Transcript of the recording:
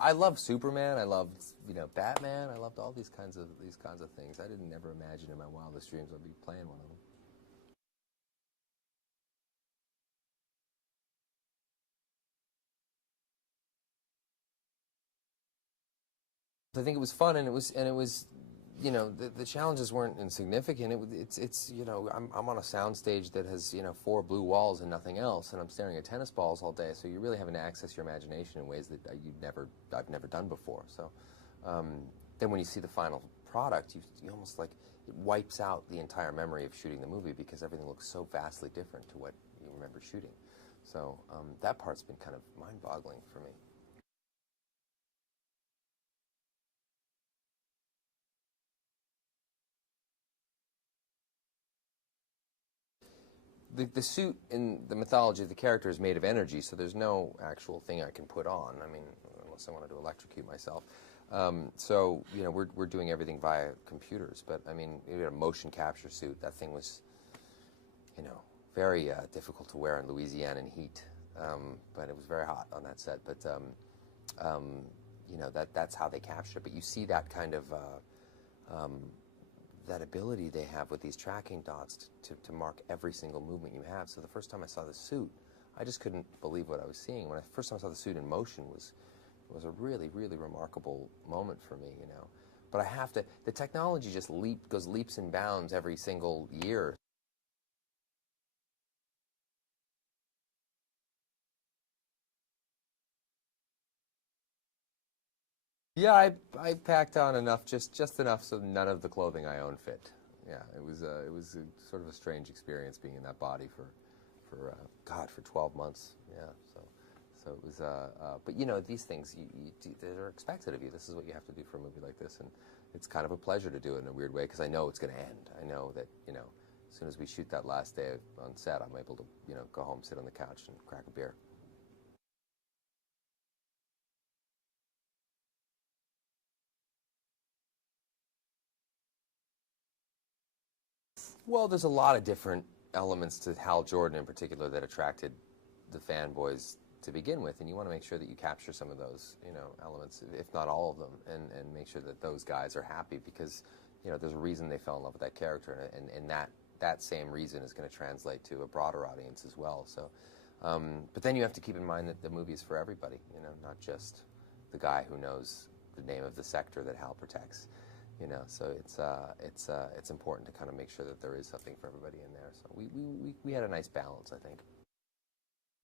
I loved Superman. I loved, Batman. I loved all these kinds of things. I didn't ever imagine in my wildest dreams I'd be playing one of them. I think it was fun, and it was, the challenges weren't insignificant. It's I'm on a sound stage that has four blue walls and nothing else, and I'm staring at tennis balls all day. So you're really having to access your imagination in ways that I've never done before. So then when you see the final product, you almost like it wipes out the entire memory of shooting the movie because everything looks so vastly different to what you remember shooting. So that part's been kind of mind-boggling for me. The suit in the mythology of the character is made of energy, so there's no actual thing I can put on. I mean, unless I wanted to electrocute myself. So we're doing everything via computers. But I mean, we had a motion capture suit. That thing was, very difficult to wear in Louisiana heat. But it was very hot on that set. But that's how they capture it. But you see that kind of that ability they have with these tracking dots to mark every single movement you have. So the first time I saw the suit, I just couldn't believe what I was seeing. When I first time I saw the suit in motion was a really, really remarkable moment for me, But I have to, the technology just goes leaps and bounds every single year. Yeah, I packed on enough, just enough so none of the clothing I own fit. Yeah, it was sort of a strange experience being in that body for God, for 12 months. Yeah, so it was. But these things they're expected of you. This is what you have to do for a movie like this, and it's kind of a pleasure to do it in a weird way because I know it's going to end. I know that as soon as we shoot that last day on set, I'm able to go home, sit on the couch, and crack a beer. Well, there's a lot of different elements to Hal Jordan in particular that attracted the fanboys to begin with, and you want to make sure that you capture some of those, elements, if not all of them, and make sure that those guys are happy because, there's a reason they fell in love with that character, and that same reason is going to translate to a broader audience as well. So, but then you have to keep in mind that the movie is for everybody, not just the guy who knows the name of the sector that Hal protects. So it's important to kind of make sure that there is something for everybody in there. So we had a nice balance, I think.